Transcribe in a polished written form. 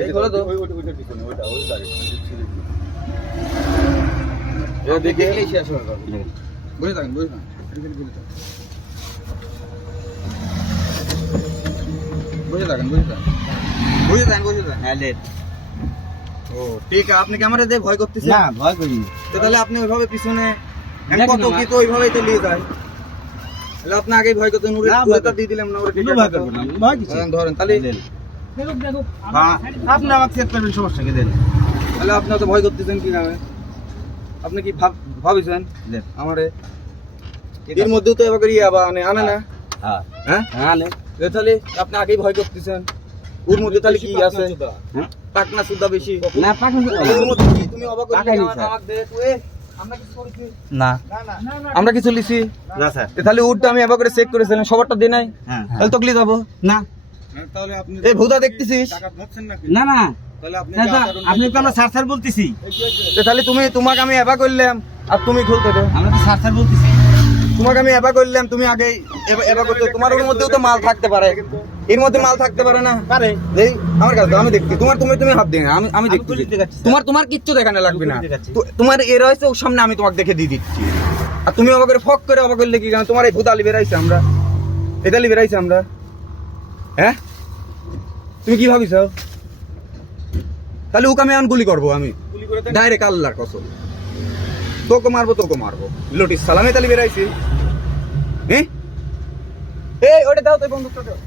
এই খোলো তো ওইটা পিছনে ওইটা ওই লাগে দেখে এই শেষ হয়ে গেল বুঝে থাকেন বুঝে থাকেন বুঝে থাকেন হ্যাঁ লেট ও ঠিক আছে আপনি ক্যামেরা দিয়ে ভয় করতেছেন না ভয় করি তো তাহলে আপনি ওইভাবে পিছনে দেখেন কত আমার। কি তো ওইভাবেই তো নিয়ে যায় তাহলে আপনি আগেই ভয় করতেন ওরে না, তুইটা দিয়ে দিলাম না ওরে কোনো ভয় করবো না ভয় কিছু ধরেন তাহলে হ্যাঁ আপনি আমাকে চেক করবেন সমস্যা কি দেন তাহলে আপনি তো ভয় করতেছেন কি নামে আপনি কি ভাবিছেন দেন আমারে এর মধ্যেও তো এবার ইয়ে আবার আনে না হ্যাঁ হ্যাঁ হ্যাঁ লে এ তাহলে আপনি আগেই ভয় করতেছেন ওর মধ্যে তাহলে কি আছে হ্যাঁ পাকনা সুদা বেশি না পাক ওর মধ্যে কি তুমি অবাক পাকাই নি, করলি স্যার। আমাকে দে তুই আমরা কিছু করেছি না আমরা কিছু লিছি না স্যার তাহলে উডটা আমি এবার করে চেক করেছিলাম সবারটা দিয়ে নাই হ্যাঁ তাহলে তকলি যাবো না তাহলে আপনি এই ভূতা দেখতেছিস টাকা ভাবছেন নাকি না না তাহলে আপনি আপনি তো আমরা স্যার বলতেছি তাহলে তোমাকে আমি এবার করলাম আর তুমি খুলতে দে আমরা তো স্যার বলতেছি তোমাকে আমি এবার করলাম তুমি আগে এবার করতে তোমার ওর মধ্যেও তো মাল থাকতে পারে এর মধ্যে মাল থাকতে পারে না পারে এই আমার কাছে দাও, আমি দেখছি তুমি হাত দিয়ে আমি দেখছি তুলে দিতে যাচ্ছি, স্যার। তোমার কিচ্ছু দেখানো লাগবে না তুলে দিতে যাচ্ছি। তোমার এর হয়েছে ওর সামনে আমি তোমাকে দেখে দিয়ে দিচ্ছি আর তুমি অবাক করে ফক করে অবাক করলে কি কেন তোমার এই ভূতালি বেরাইছে আমরা এতালি বেরাইছে আমরা হ্যাঁ তুমি কি ভাবিস তাহলে ওকে আমি এখন গুলি করবো আমি গুলি করে দেন ডাইরেক্ট আল্লাহর কসম তোকে মারবো লটিস সালামে তালি বেরাইছি হ্যাঁ এই ওটা দাও তো বন্ধুটা দাও